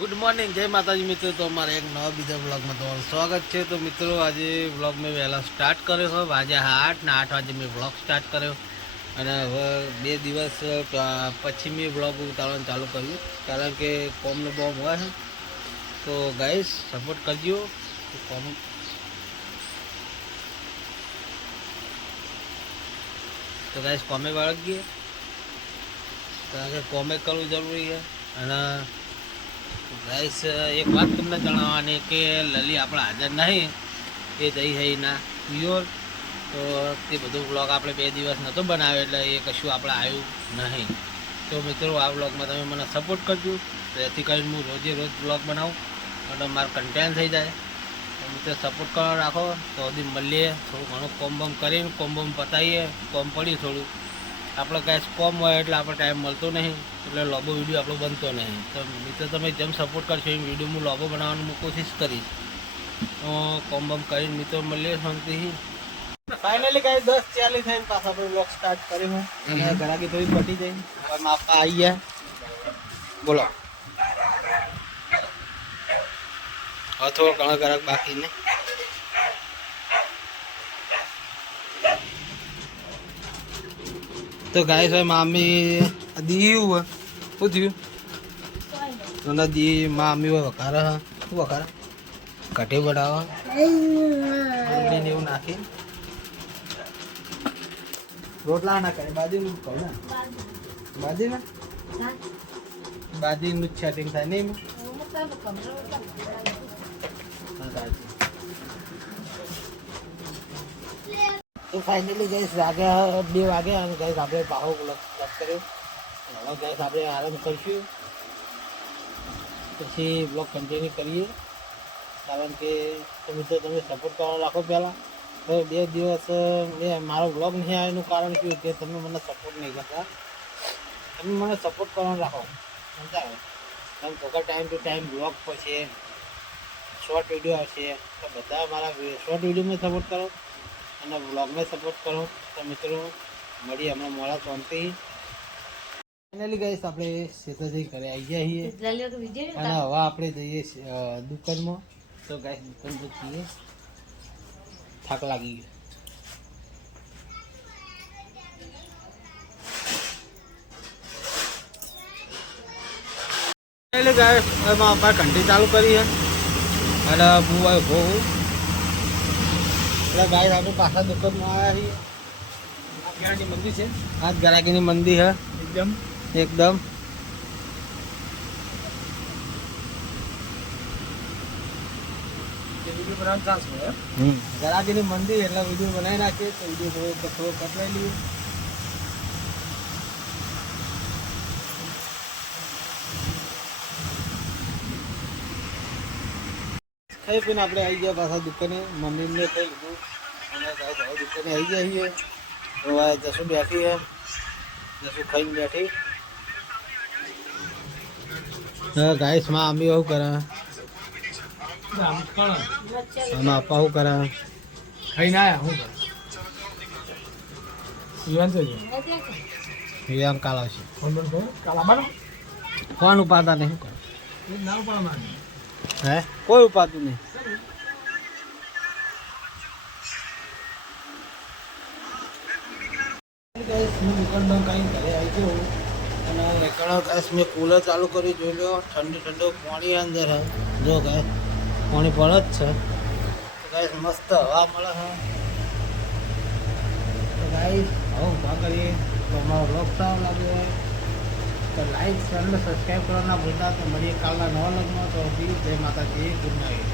Good morning जय माताजी मित्रों। तो अमारा एक नवा बीजा ब्लॉग में तुम्हाરું स्वागत है। तो मित्रों आज ब्लॉग में वહેલા स्टार्ट કર્યો हो वाजे 8 ने 8 वाजे मैं ब्लॉग स्टार्ट કર્યો અને હવે 2 દિવસ પછી મેં ब्लॉग ઉતારવાનું ચાલુ કર્યું કારણ કે કોમનો બોમ હોય છે। તો ગાઈસ સપોર્ટ કરજો। કોમ તો ગાઈસ કોમે વળગીએ કારણ કે કોમે કરવું જરૂરી है। અને गाइस एक बात તમને જણાવવાની કે લલી આપણે હાજર નહીં, એ જઈ છે ના પ્યોર। તો તે બધું વ્લોગ આપણે 2 દિવસ નહોતો બનાવ્યો એટલે એ કશું આપણે આવ્યું નહીં। તો મિત્રો આ વ્લોગમાં તમે મને સપોર્ટ કરજો, જેથી કરીને હું રોજે રોજ વ્લોગ બનાવું અને મારું કન્ટેન્ટ થઈ જાય। તો મિત્રો સપોર્ટ કરવા રાખો। તો હજી મળીએ, થોડું ઘણું કોમ બમ કરીને કોમ બમ પતાવીએ। કોમ પડ્યું થોડું આપણે કાંઈ કોમ હોય એટલે આપણે ટાઈમ મળતો નહીં, એટલે લોબો વિડીયો આપણો બનતો નહીં। તો મિત્રો તમે જેમ સપોર્ટ કરશો એમ વિડીયો હું લોબો બનાવવાની હું કોશિશ કરીશ। તો કોમ બમ કરીને મિત્રો મળીએ શાંતિથી। ફાઇનલી કાંઈ 10:40 થઈને પાછા આપણે બ્લોગ સ્ટાર્ટ કર્યું અને ઘરાકી થોડી પટી જાય। હવે માપા આવી ગયા, બોલો હવે થોડો ઘણો ઘરાક બાકી નહીં। तो गाइस भाई मामी दी हुआ उधर तो ना दी मामी वो वकारा वो वकारा कटे बढ़ावा ने नेव नाखी रोटला ना करे बाजी नु कहू ना बाजी ना बाजी नु सेटिंग થાય નહીં तो फाइनली गैस वागे 2 वागे અને ગैस આપણે પાહો બ્લોગ કર્યો। હવે ગैस આપણે આરામ કરશું, પછી બ્લોગ કન્ટિન્યુ કરીએ કારણ કે તમે સપોર્ટ કરવા રાખો। પહેલાં તો 2 દિવસ મેં મારો બ્લોગ નહીં આવ્યાનું કારણ શું કે તમે મને સપોર્ટ નહીં કરતા। તમે મને સપોર્ટ કરવાનું રાખો, સમજાવે? તમે વગર ટાઈમ ટુ ટાઈમ બ્લોગ પછી શોર્ટ વિડીયો આવશે તો બધા મારા શોર્ટ વિડીયોમાં સપોર્ટ કરો અને ब्लॉग में सपोर्ट करो। तो मित्रों मળી હમણાં મોડા શાંતિ। ફાઇનલી ગાઈસ આપણે સેતાજી ઘરે આવી ગયા છીએ અને હવે આપણે જઈએ દુકાનમાં। તો ગાઈસ દુકાન પર છીએ, થાક લાગી ગયો। ફાઇનલી ગાઈસ એમાં આપણે ઘંટી ચાલુ કરી છે અને હું આવ્યો બહુ गाइस આપણે પાછા દુકાનમાં આવ્યા છીએ। આ ગરાકીની મંદી છે, આ ગરાકીની મંદી है एकदम वीडियो बनाने चांस है। गराकીની મંદી એટલે वीडियो बनाई નાખીએ तो वीडियो થોડો કટવાઈ લઈએ। ખાઈ પીને આપણે આવી ગયા પાછા દુકાને। મમ્મીને કઈ લીધું અને હવે દુકાને આવી ગયા છીએ। હવે જસુ બેઠી है, જસુ ખાઈને બેઠી। ગાઈસ માં અમી એવું કરે, આમાં આપા શું કરે, ખાઈને આયા શું કરે ઈવાન કાલ આવશે ફોન ઉપાડતા નહીં, શું કરે હે કોઈ ઉપાડતું નહીં। દુકાનમાં કઈ ઘરે આવી ગયો અને એકડા ગેસ મેં કુલર ચાલુ કરી જોઈ લો। ઠંડુ પાણી અંદર है, જો ગેસ પાણી પડે જ છે। ગેસ મસ્ત હવા મળે છે। તો ગાઈસ હવે ઊભા કરીએ। તો અમારો બ્લોગ સારો લાગ્યો હોય તો લાઈક શેર અને સબસ્ક્રાઈબ કરવાના ભૂલતા। તો મળીએ કાલના નવા વ્લોગમાં। તો જય માતાજી, ગુડ નાઇટ।